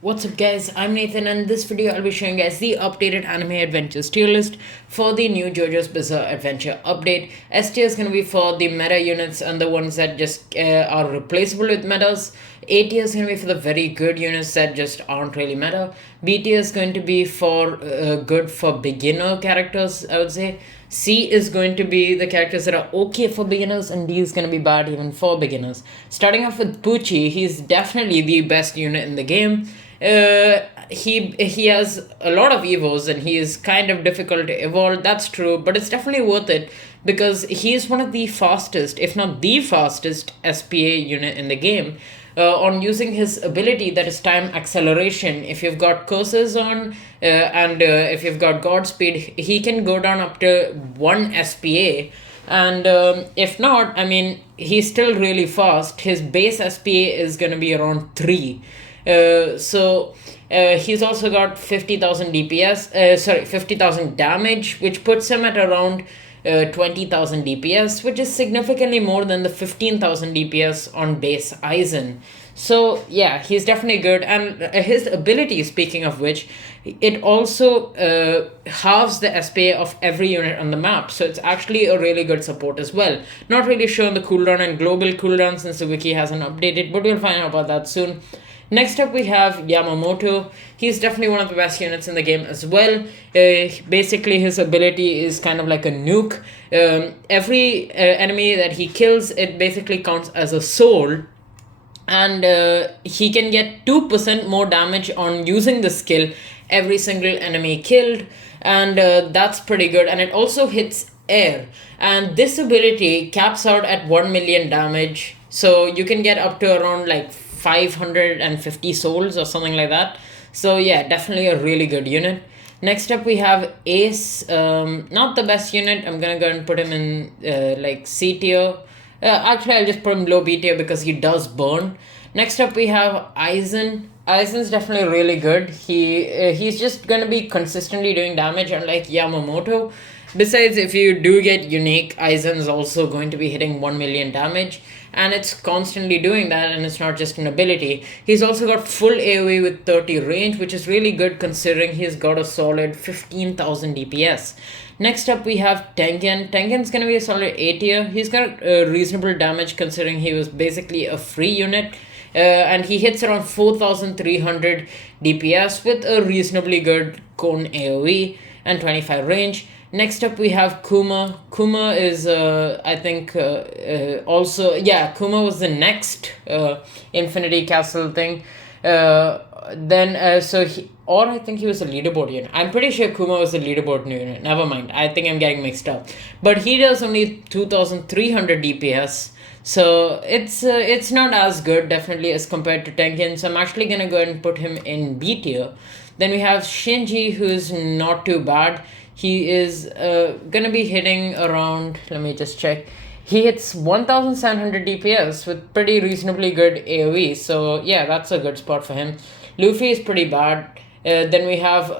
What's up guys, I'm Nathan and in this video I'll be showing guys the updated anime adventures tier list for the new JOJO'S Bizarre Adventure update. S tier is going to be for the meta units and the ones that just are replaceable with metas. A tier is going to be for the very good units that just aren't really meta. B tier is going to be for good for beginner characters, I would say. C is going to be the characters that are okay for beginners, and D is going to be bad even for beginners. Starting off with PUCCI, he's definitely the best unit in the game. He has a lot of evos and he is kind of difficult to evolve. That's true, but it's definitely worth it because he is one of the fastest, if not the fastest, SPA unit in the game. On using his ability, that is time acceleration. If you've got curses on and if you've got Godspeed, he can go down up to 1 SPA. And if not, I mean, he's still really fast. His base SPA is going to be around 3. He's also got 50,000 DPS, 50,000 damage, which puts him at around 20,000 DPS, which is significantly more than the 15,000 DPS on base Aizen. So yeah, he's definitely good, and his ability, speaking of which, it also halves the SPA of every unit on the map, so it's actually a really good support as well. Not really sure on the cooldown and global cooldown since the wiki hasn't updated, but we'll find out about that soon. Next up, we have Yamamoto. He's definitely one of the best units in the game as well. Basically, his ability is kind of like a nuke. Every enemy that he kills, it basically counts as a soul. And he can get 2% more damage on using the skill every single enemy killed. And that's pretty good. And it also hits air. And this ability caps out at 1 million damage. So you can get up to around like 550 souls or something like that. So yeah, definitely a really good unit. Next up, we have Ace. Not the best unit. I'm gonna go and put him in like C tier. Actually, I'll just put him low B tier because he does burn. Next up, we have Aizen. Aizen's definitely really good. He's just gonna be consistently doing damage, unlike Yamamoto. Besides, if you do get unique, Aizen's also going to be hitting 1 million damage, and it's constantly doing that, and it's not just an ability. He's also got full AoE with 30 range, which is really good considering he's got a solid 15,000 DPS. Next up, we have Tengen. Tengen's gonna be a solid A tier. He's got reasonable damage considering he was basically a free unit. And he hits around 4,300 DPS with a reasonably good cone AoE and 25 range. Next up, we have Kuma. Kuma is, I think, also, yeah, Kuma was the next Infinity Castle thing. Or I think he was a leaderboard unit. I'm pretty sure Kuma was a leaderboard unit. Never mind. I think I'm getting mixed up. But he does only 2,300 DPS. So it's not as good, definitely, as compared to Tengen. So I'm actually going to go ahead and put him in B tier. Then we have Shinji, who's not too bad. He is going to be hitting around, let me just check. He hits 1,700 DPS with pretty reasonably good AoE. So yeah, that's a good spot for him. Luffy is pretty bad. Then we have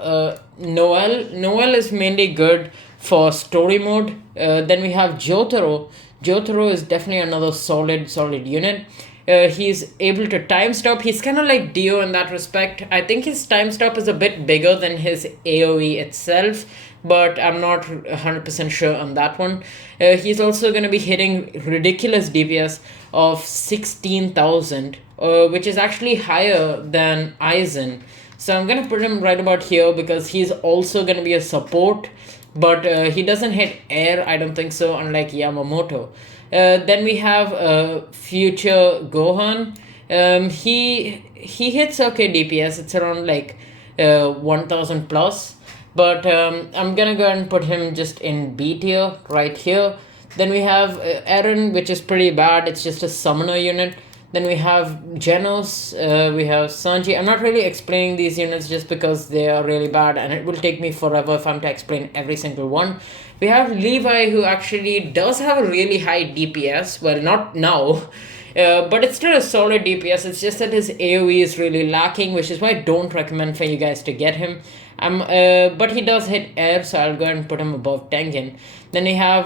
Noel. Noel is mainly good for story mode. Then we have Jotaro. Jotaro is definitely another solid unit. He's able to time stop. He's kind of like Dio in that respect. I think his time stop is a bit bigger than his AoE itself, but I'm not 100% sure on that one. He's also going to be hitting ridiculous DPS of 16,000, which is actually higher than Aizen. So I'm going to put him right about here because he's also going to be a support, but he doesn't hit air, I don't think so, unlike Yamamoto. Then we have Future Gohan. He hits okay DPS. It's around like 1,000 plus. But I'm gonna go and put him just in B tier right here. Then we have Eren, which is pretty bad. It's just a summoner unit. Then we have Genos, we have Sanji. I'm not really explaining these units just because they are really bad and it will take me forever if I'm to explain every single one. We have Levi, who actually does have a really high DPS. Well, not now. but it's still a solid DPS. It's just that his AoE is really lacking, which is why I don't recommend for you guys to get him. But he does hit air, so I'll go ahead and put him above Tengen. Then we have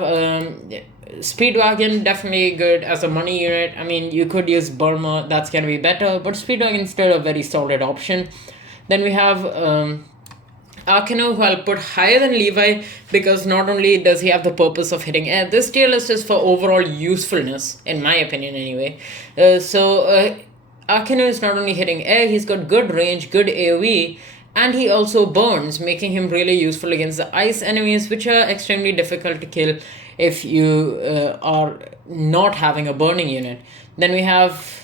Speedwagon, definitely good as a money unit. I mean, you could use Burma, that's gonna be better, but Speedwagon is still a very solid option. Then we have Akino, who I'll put higher than Levi, because not only does he have the purpose of hitting air, this tier list is for overall usefulness, in my opinion anyway. Akino is not only hitting air, he's got good range, good AoE, and he also burns, making him really useful against the ice enemies, which are extremely difficult to kill if you are not having a burning unit. Then we have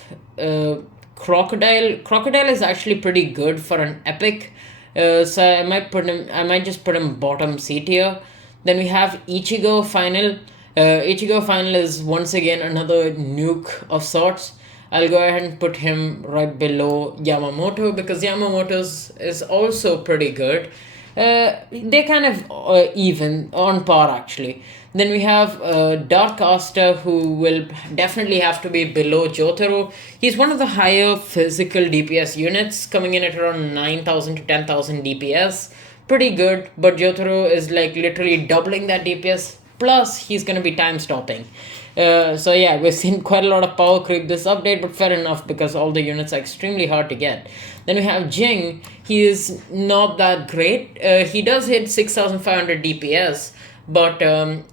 Crocodile. Crocodile is actually pretty good for an epic. So I might just put him bottom C tier. Then we have Ichigo Final. Ichigo Final is once again another nuke of sorts. I'll go ahead and put him right below Yamamoto, because Yamamoto's is also pretty good. They're kind of even, on par actually. Then we have Dark Asta, who will definitely have to be below Jotaro. He's one of the higher physical DPS units, coming in at around 9,000 to 10,000 DPS. Pretty good, but Jotaro is like literally doubling that DPS, plus he's going to be time stopping. So yeah, we've seen quite a lot of power creep this update, but fair enough, because all the units are extremely hard to get. Then we have Jing. He is not that great. He does hit 6,500 DPS, but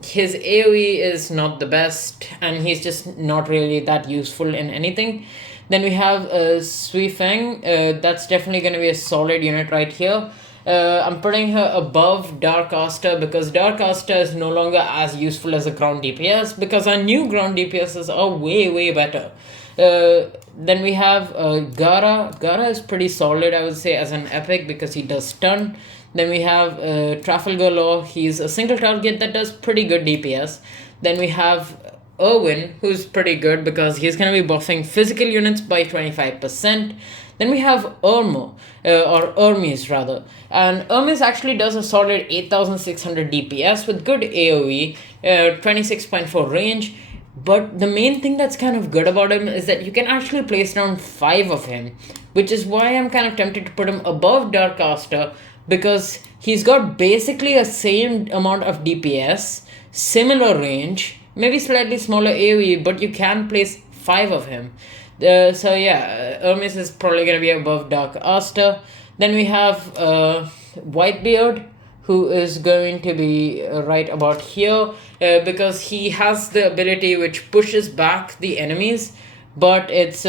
his AoE is not the best, and he's just not really that useful in anything. Then we have Sui Feng. That's definitely going to be a solid unit right here. I'm putting her above Dark Asta, because Dark Asta is no longer as useful as a ground DPS, because our new ground DPSs are way better. Then we have Gara. Gara is pretty solid, I would say, as an epic, because he does stun. Then we have Trafalgar Law. He's a single target that does pretty good DPS. Then we have Irwin, who's pretty good because he's going to be buffing physical units by 25%. Then we have or ERMES rather. And ERMES actually does a solid 8,600 DPS with good AoE, 26.4 range. But the main thing that's kind of good about him is that you can actually place down 5 of him, which is why I'm kind of tempted to put him above Dark Asta, because he's got basically a same amount of DPS, similar range, maybe slightly smaller AoE, but you can place 5 of him. So yeah, ERMES is probably going to be above Dark Asta. Then we have Whitebeard, who is going to be right about here, because he has the ability which pushes back the enemies, but it's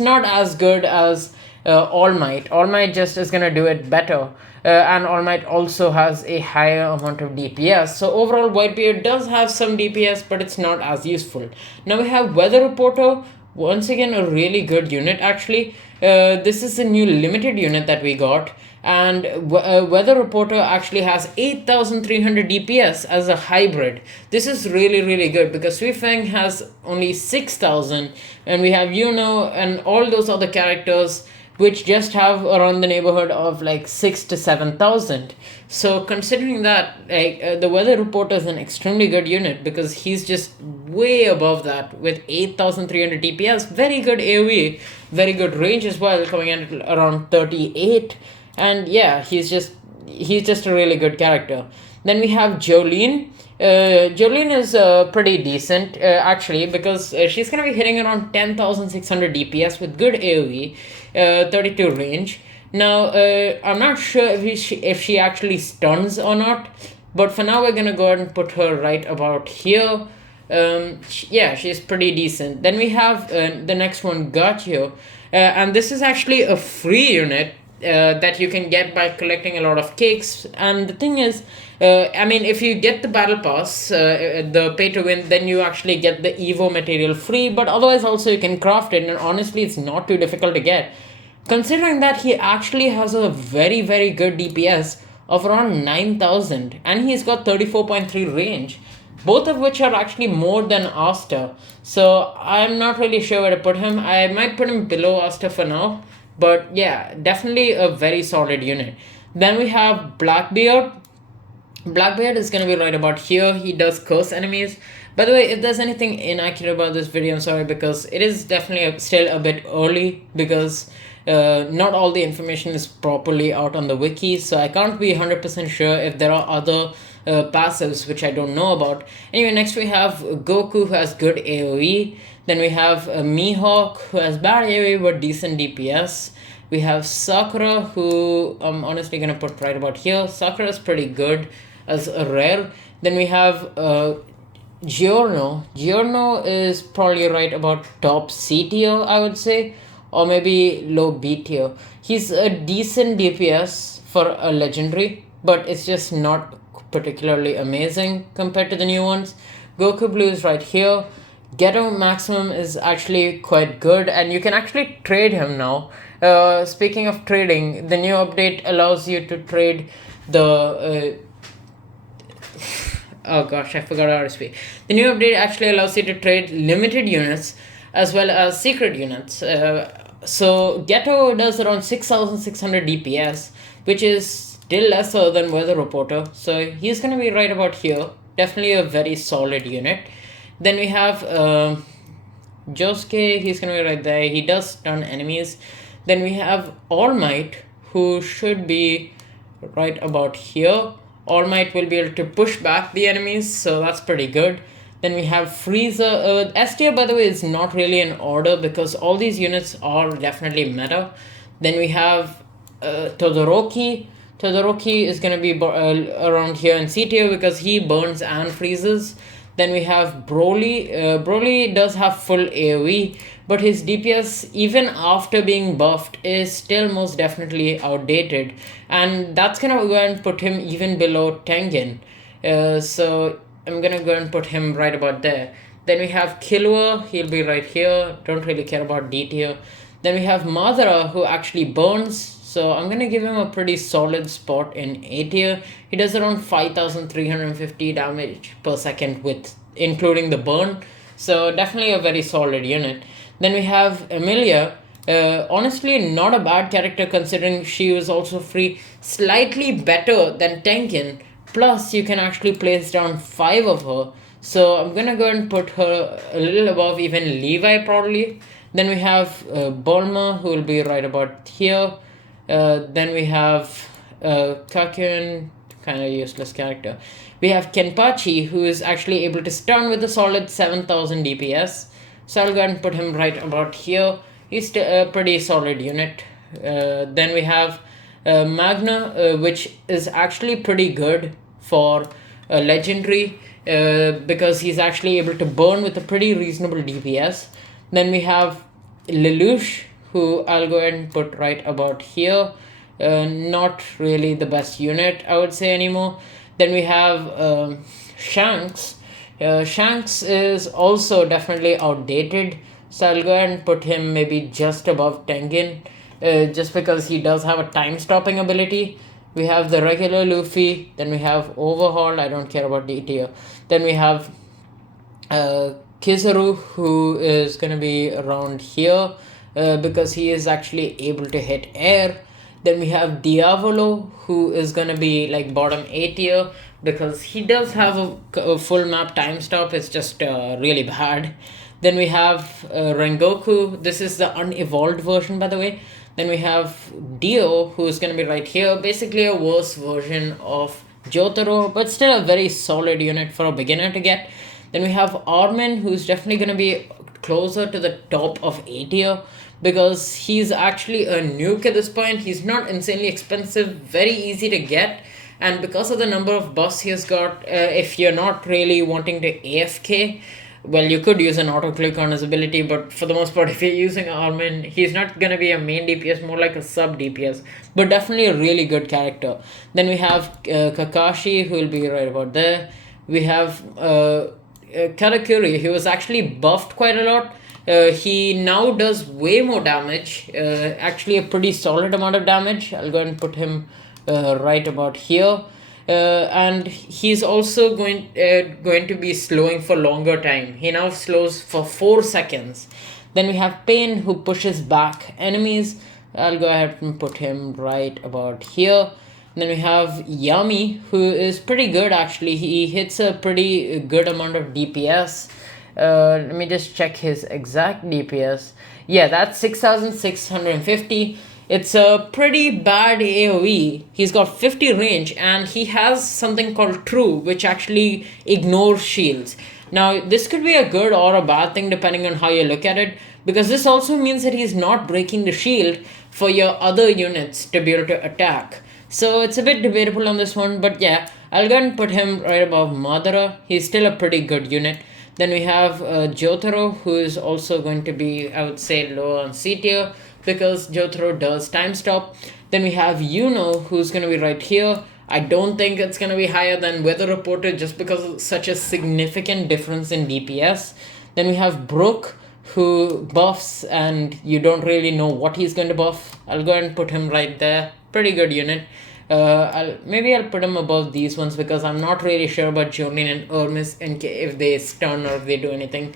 not as good as All Might. All Might just is going to do it better. And All Might also has a higher amount of DPS. So overall, Whitebeard does have some DPS, but it's not as useful. Now we have Weather Reporter. Once again, a really good unit actually. This is a new limited unit that we got. And Weather Reporter actually has 8,300 DPS as a hybrid. This is really good, because Sui Feng has only 6,000. And we have Yuno and all those other characters which just have around the neighborhood of like 6,000 to 7,000. So considering that, like the Weather Reporter is an extremely good unit, because he's just way above that with 8,300 DPS, very good AoE, very good range as well, coming in at around 38. And yeah, he's just a really good character. Then we have JOLYNE. JOLYNE is pretty decent actually, because she's gonna be hitting around 10,600 DPS with good AoE, 32 range. Now I'm not sure if she actually stuns or not, but for now we're gonna go ahead and put her right about here. Yeah, she's pretty decent. Then we have the next one, Gachio, and this is actually a free unit that you can get by collecting a lot of cakes. And the thing is, I mean, if you get the battle pass, the pay to win, then you actually get the Evo material free, but otherwise also you can craft it, and honestly it's not too difficult to get, considering that he actually has a very good DPS of around 9,000, and he's got 34.3 range, both of which are actually more than Asta. So I'm not really sure where to put him. I might put him below Asta for now. But yeah, definitely a very solid unit. Then we have Blackbeard. Blackbeard is going to be right about here. He does curse enemies. By the way, if there's anything inaccurate about this video, I'm sorry, because it is definitely still a bit early, because not all the information is properly out on the wiki, so I can't be 100% sure if there are other passives which I don't know about. Anyway, next we have Goku, who has good AoE. Then we have Mihawk, who has bad AoE but decent DPS. We have Sakura, who I'm honestly gonna put right about here. Sakura is pretty good as a rare. Then we have Giorno. Giorno is probably right about top C tier, I would say, or maybe low B tier. He's a decent DPS for a legendary, but it's just not particularly amazing compared to the new ones. Goku Blue is right here. Ghetto Maximum is actually quite good, and you can actually trade him now. Speaking of trading, the new update allows you to trade the oh gosh, I forgot how to speak. The new update actually allows you to trade limited units as well as secret units. So Ghetto does around 6,600 DPS, which is still lesser than Weather Reporter. So he's going to be right about here. Definitely a very solid unit. Then we have Josuke, he's going to be right there. He does stun enemies. Then we have All Might, who should be right about here. All Might will be able to push back the enemies, so that's pretty good. Then we have Frieza. S tier, by the way, is not really in order because all these units are definitely meta. Then we have Todoroki. Todoroki is going to be around here in C tier because he burns and freezes. Then we have Broly. Broly does have full AoE, but his DPS, even after being buffed, is still most definitely outdated. And that's going to go and put him even below Tengen. So I'm going to go and put him right about there. Then we have Killua. He'll be right here. Don't really care about D tier. Then we have Madara, who actually burns. So I'm going to give him a pretty solid spot in A tier. He does around 5,350 damage per second with including the burn. So definitely a very solid unit. Then we have Emilia. Honestly, not a bad character considering she was also free. Slightly better than Tengen. Plus, you can actually place down 5 of her. So I'm going to go and put her a little above even Levi probably. Then we have Bulma, who will be right about here. Then we have Kakyoin, kind of useless character. We have Kenpachi, who is actually able to stun with a solid 7,000 DPS. So I'll go ahead and put him right about here. He's a pretty solid unit. Then we have Magna, which is actually pretty good for a legendary because he's actually able to burn with a pretty reasonable DPS. Then we have Lelouch, who I'll go ahead and put right about here. Not really the best unit, I would say, anymore. Then we have Shanks. Shanks is also definitely outdated, so I'll go ahead and put him maybe just above Tengen, just because he does have a time-stopping ability. We have the regular Luffy, then we have Overhaul, I don't care about D tier. Then we have Kizaru, who is going to be around here, because he is actually able to hit air. Then we have Diavolo, who is going to be like bottom A tier because he does have a full map time stop. It's just really bad. Then we have Rengoku. This is the unevolved version, by the way. Then we have Dio, who is going to be right here. Basically a worse version of Jotaro, but still a very solid unit for a beginner to get. Then we have Armin, who's definitely going to be closer to the top of A tier because he's actually a nuke at this point. He's not insanely expensive, very easy to get, and because of the number of buffs he has got, if you're not really wanting to AFK, well, you could use an auto click on his ability, but for the most part, if you're using Armin, he's not going to be a main DPS, more like a sub DPS, but definitely a really good character. Then we have Kakashi, who will be right about there. We have Karakuri, he was actually buffed quite a lot. He now does way more damage, actually a pretty solid amount of damage. I'll go ahead and put him right about here. And he's also going to be slowing for longer time. He now slows for 4 seconds. Then we have Pain, who pushes back enemies. I'll go ahead and put him right about here. Then we have Yami, who is pretty good actually. He hits a pretty good amount of DPS. Let me just check his exact DPS. Yeah, that's 6,650. It's a pretty bad AoE. He's got 50 range and he has something called True, which actually ignores shields. Now, this could be a good or a bad thing depending on how you look at it, because this also means that he's not breaking the shield for your other units to be able to attack. So it's a bit debatable on this one, but yeah, I'll go and put him right above Madara. He's still a pretty good unit. Then we have JOTARO, who is also going to be, I would say, low on C tier, because JOTARO does time stop. Then we have Yuno, who's going to be right here. I don't think it's going to be higher than Weather Reporter just because of such a significant difference in DPS. Then we have Brook, who buffs and you don't really know what he's going to buff. I'll go and put him right there. Pretty good unit. Maybe I'll put him above these ones because I'm not really sure about JOLYNE and ERMES if they stun or if they do anything.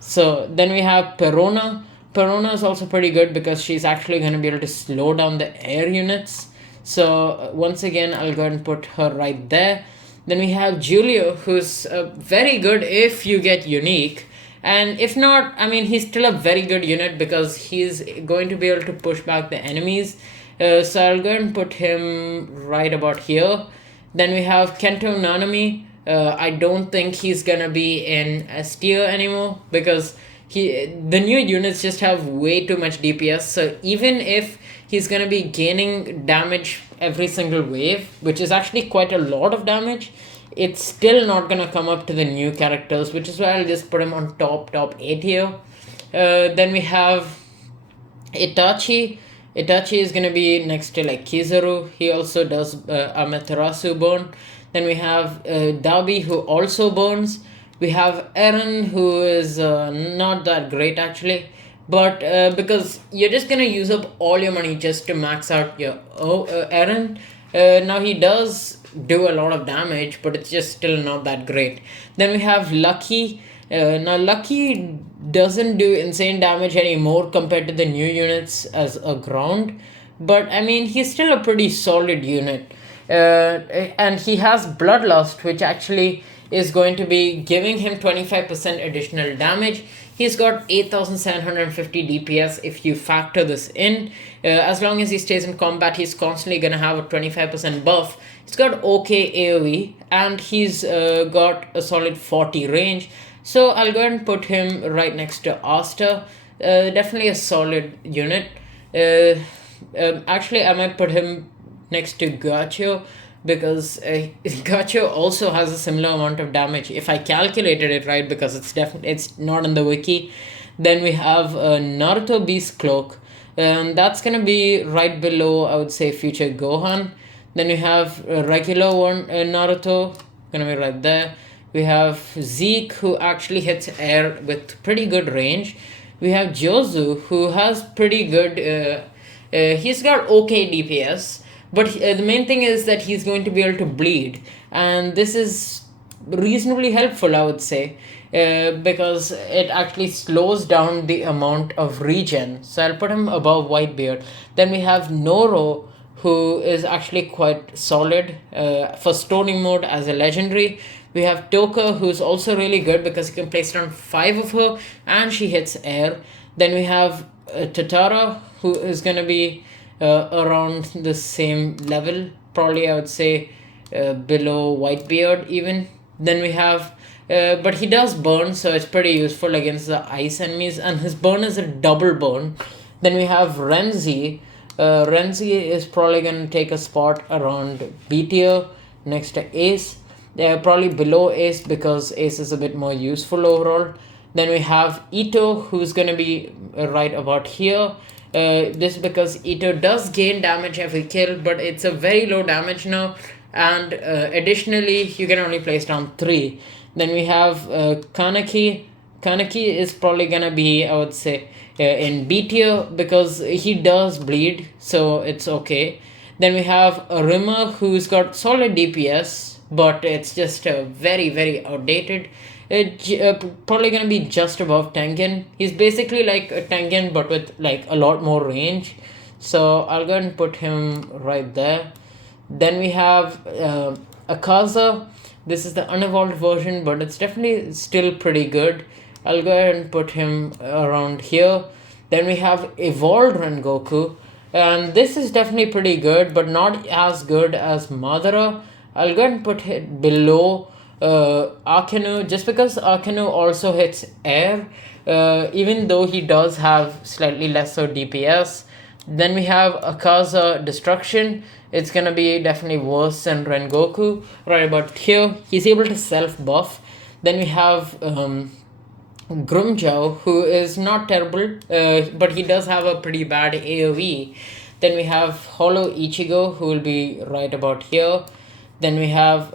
So then we have Perona. Perona is also pretty good because she's actually going to be able to slow down the air units. So once again, I'll go and put her right there. Then we have Julio, who's very good if you get unique. And if not, I mean, he's still a very good unit because he's going to be able to push back the enemies. So I'll go and put him right about here. Then we have Kento Nanami. I don't think he's gonna be in S tier anymore because the new units just have way too much DPS. So even if he's gonna be gaining damage every single wave, which is actually quite a lot of damage, it's still not gonna come up to the new characters, which is why I'll just put him on top 8 here. Then we have Itachi. Itachi is gonna be next to like Kizaru. He also does Amaterasu burn. Then we have Dabi, who also burns. We have Eren, who is not that great actually, but because you're just gonna use up all your money just to max out your Eren. Now he does do a lot of damage, but it's just still not that great. Then we have Lucky. Now Lucky doesn't do insane damage anymore compared to the new units as a ground, but I mean he's still a pretty solid unit. And he has Bloodlust, which actually is going to be giving him 25% additional damage. He's got 8,750 DPS if you factor this in. As long as he stays in combat, he's constantly going to have a 25% buff. He's got okay AoE and he's got a solid 40 range. So I'll go ahead and put him right next to Asta. Definitely a solid unit. Actually, I might put him next to Gacho because Gacho also has a similar amount of damage if I calculated it right, because it's not in the wiki. Then we have Naruto Beast Cloak. That's gonna be right below, I would say, Future Gohan. Then we have regular one Naruto, gonna be right there. We have Zeke, who actually hits air with pretty good range. We have Jozu, who has pretty good he's got okay DPS, but the main thing is that he's going to be able to bleed, and this is reasonably helpful, I would say, because it actually slows down the amount of regen. So I'll put him above Whitebeard. Then we have Noro, who is actually quite solid for stoning mode as a legendary. We have Toka, who's also really good because you can place around 5 of her and she hits air. Then we have Tatara, who is going to be around the same level, probably I would say below Whitebeard even. Then we have, but he does burn, so it's pretty useful against the ice enemies, and his burn is a double burn. Then we have Renzi. Renzi is probably going to take a spot around B tier next to Ace. Probably below Ace because Ace is a bit more useful overall. Then we have Ito, who's going to be right about here. This because Ito does gain damage every kill, but it's a very low damage now, and additionally you can only place down 3. Then we have Kaneki. Kaneki is probably gonna be, I would say, in B tier because he does bleed, so it's okay. Then we have Rima, who's got solid DPS, but it's just very, very outdated. Probably gonna be just above Tengen. He's basically like a Tengen but with like a lot more range, so I'll go ahead and put him right there. Then we have Akaza. This is the unevolved version, but it's definitely still pretty good. I'll go ahead and put him around here. Then we have evolved Rengoku, and this is definitely pretty good, but not as good as Madara. I'll go ahead and put it below Akenu, just because Akenu also hits air, even though he does have slightly lesser DPS. Then we have Akaza Destruction. It's gonna be definitely worse than Rengoku. Right about here, he's able to self buff. Then we have Grumjao, who is not terrible, but he does have a pretty bad AoE. Then we have Hollow Ichigo, who will be right about here. Then we have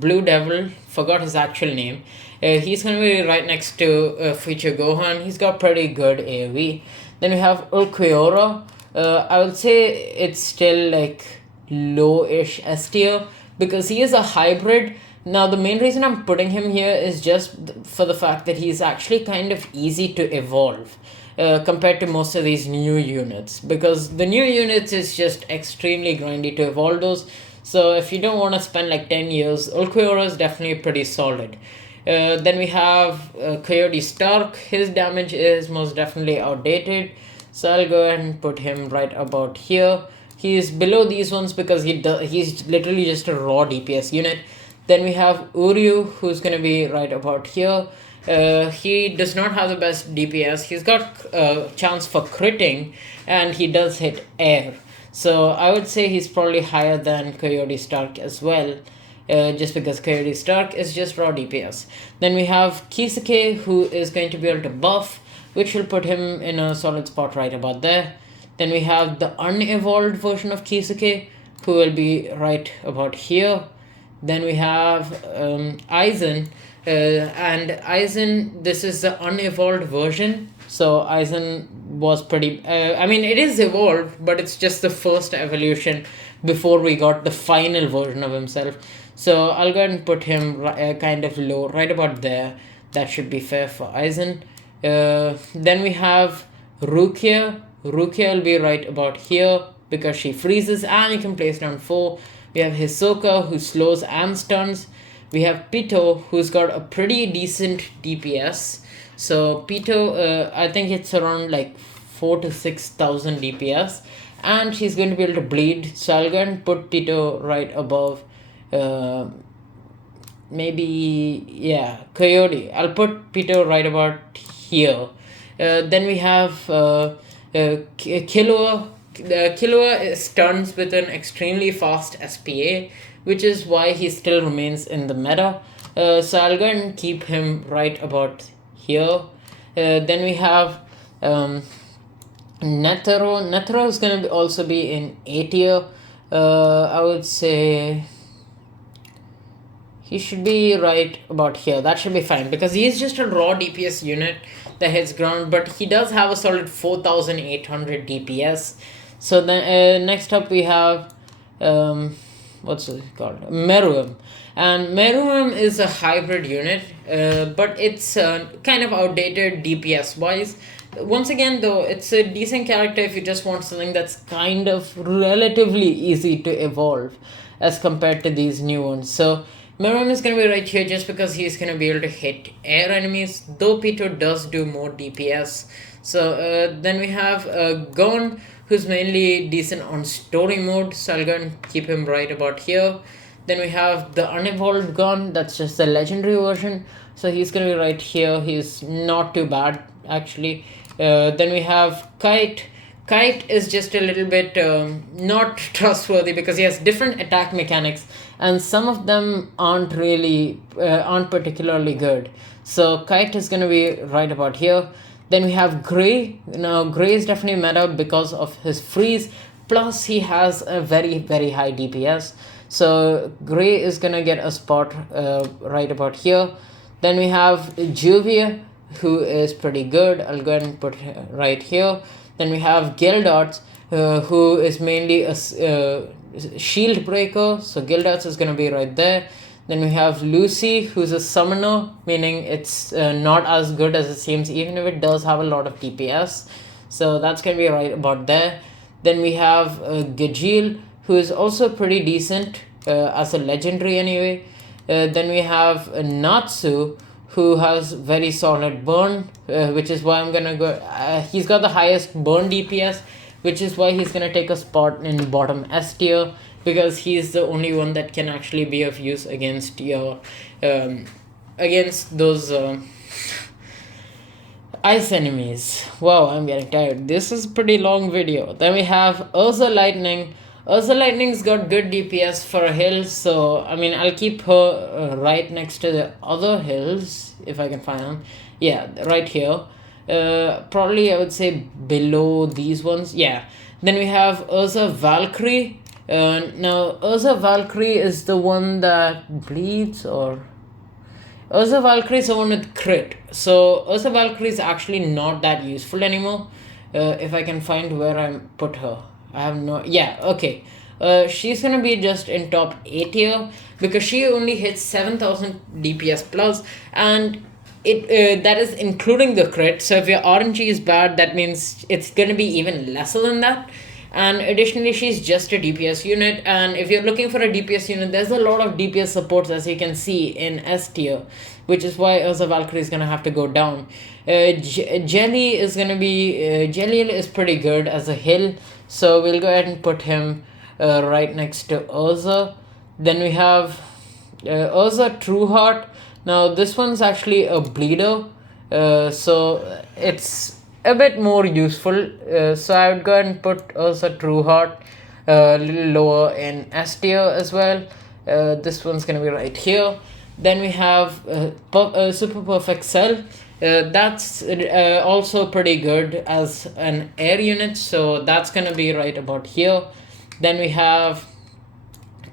Blue Devil, forgot his actual name. He's going to be right next to Future Gohan. He's got pretty good AoE. Then we have Ulquiorra. I would say it's still like low-ish S tier because he is a hybrid. Now, the main reason I'm putting him here is just for the fact that he's actually kind of easy to evolve compared to most of these new units, because the new units is just extremely grindy to evolve those. So if you don't want to spend like 10 years, Ulquiorra is definitely pretty solid. Then we have Coyote Stark. His damage is most definitely outdated, so I'll go ahead and put him right about here. He's below these ones because he's literally just a raw DPS unit. Then we have Uryu, who's going to be right about here. He does not have the best DPS. He's got a chance for critting, and he does hit air. So I would say he's probably higher than Coyote Stark as well, just because Coyote Stark is just raw DPS. Then we have Kisuke, who is going to be able to buff, which will put him in a solid spot right about there. Then we have the unevolved version of Kisuke, who will be right about here. Then we have Aizen, and Aizen, this is the unevolved version. So Aizen was pretty, I mean, it is evolved, but it's just the first evolution before we got the final version of himself. So I'll go ahead and put him kind of low, right about there. That should be fair for Aizen. Then we have Rukia. Rukia will be right about here because she freezes and you can place down 4. We have Hisoka, who slows and stuns. We have Pito, who's got a pretty decent DPS. So Pito, I think it's around like 4,000 to 6,000 DPS, and she's going to be able to bleed. So I'll go and put Pito right above, maybe, yeah, Coyote. I'll put Pito right about here. Then we have Killua. Killua stuns with an extremely fast SPA, which is why he still remains in the meta. So I'll go and keep him right about here. Then we have Netero. Netero is going to also be in A tier. I would say he should be right about here. That should be fine because he is just a raw DPS unit that hits ground, but he does have a solid 4,800 DPS. So then next up we have what's it called, Meruem. And Meruem is a hybrid unit, but it's kind of outdated DPS wise. Once again though, it's a decent character if you just want something that's kind of relatively easy to evolve as compared to these new ones. So Meruem is going to be right here just because he's going to be able to hit air enemies, though Pito does do more DPS. So then we have Gon, who's mainly decent on story mode, so I'll go and keep him right about here. Then we have the unevolved Gon, that's just the legendary version, so he's gonna be right here. He's not too bad actually. Then we have Kite. Kite is just a little bit not trustworthy because he has different attack mechanics and some of them aren't particularly good. So Kite is gonna be right about here. Then we have Gray. Now Gray is definitely meta because of his freeze, plus he has a very, very high DPS. So Gray is gonna get a spot right about here. Then we have Juvia, who is pretty good. I'll go ahead and put right here. Then we have Gildarts, who is mainly a shield breaker. So Gildarts is gonna be right there. Then we have Lucy, who's a summoner, meaning it's not as good as it seems, even if it does have a lot of DPS. So that's going to be right about there. Then we have Gajil, who is also pretty decent as a legendary anyway. Then we have Natsu, who has very solid burn, which is why I'm gonna go. He's got the highest burn DPS, which is why he's gonna take a spot in bottom S tier, because he's the only one that can actually be of use against your against those ice enemies. Wow, I'm getting tired. This is a pretty long video. Then we have Ursa Lightning. Ursa Lightning's got good DPS for a hill, so I mean I'll keep her right next to the other hills if I can find them. Yeah, right here. Probably I would say below these ones. Yeah. Then we have Ursa Valkyrie. Now Ursa Valkyrie is the one that bleeds, or Ursa Valkyrie is the one with crit. So Ursa Valkyrie is actually not that useful anymore. If I can find where I put her. I have no... Yeah, okay. She's gonna be just in top 8 here, because she only hits 7000 DPS plus, and it that is including the crit. So if your RNG is bad, that means it's gonna be even lesser than that. And additionally, she's just a DPS unit, and if you're looking for a DPS unit, there's a lot of DPS supports, as you can see in S tier, which is why Ursa Valkyrie is gonna have to go down. Jelly is gonna be... Jelly is pretty good as a hill, so we'll go ahead and put him right next to Ursa. Then we have Ursa Trueheart. Now this one's actually a bleeder, so it's a bit more useful. So I would go ahead and put Ursa Trueheart a little lower in S tier as well. This one's gonna be right here. Then we have Super Perfect Cell. That's also pretty good as an air unit, so that's gonna be right about here. Then we have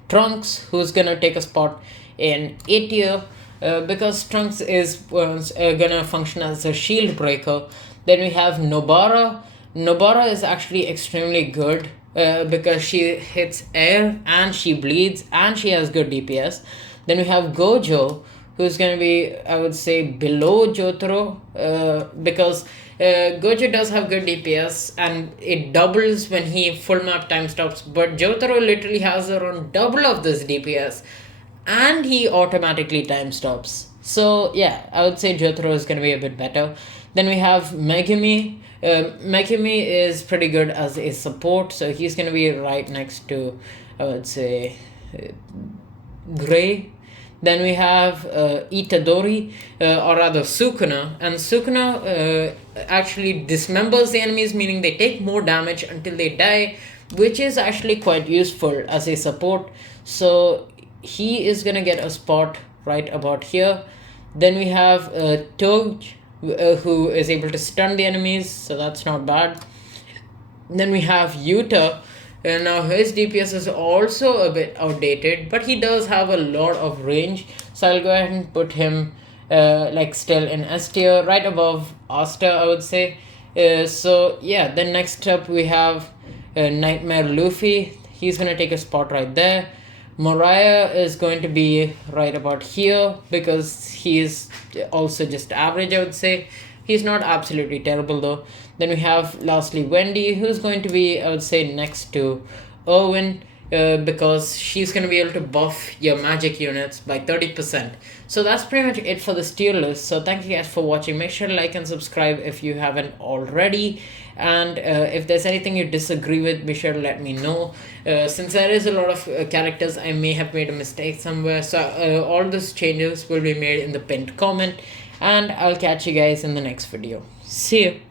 Trunks, who's gonna take a spot in A tier, because Trunks is gonna function as a shield breaker. Then we have Nobara. Nobara is actually extremely good because she hits air and she bleeds and she has good DPS. Then we have Gojo, who's going to be, I would say, below Jotaro, because Gojo does have good DPS and it doubles when he full map time stops, but Jotaro literally has around double of this DPS and he automatically time stops. So yeah, I would say Jotaro is going to be a bit better. Then we have Megumi. Megumi is pretty good as a support, so he's going to be right next to, I would say, Gray. Then we have Itadori, or rather Sukuna, and Sukuna actually dismembers the enemies, meaning they take more damage until they die, which is actually quite useful as a support. So he is gonna get a spot right about here. Then we have Toj, who is able to stun the enemies, so that's not bad. Then we have Yuta. Now his DPS is also a bit outdated, but he does have a lot of range, so I'll go ahead and put him like still in S tier, right above Asta, I would say. So yeah, then next up we have Nightmare Luffy. He's gonna take a spot right there. Mariah is going to be right about here because he's also just average, I would say. He's not absolutely terrible though. Then we have lastly Wendy, who's going to be, I would say, next to Erwin, because she's going to be able to buff your magic units by 30%. So that's pretty much it for this tier list. So thank you guys for watching. Make sure to like and subscribe if you haven't already. And if there's anything you disagree with, be sure to let me know. Since there is a lot of characters, I may have made a mistake somewhere. So all those changes will be made in the pinned comment. And I'll catch you guys in the next video. See you.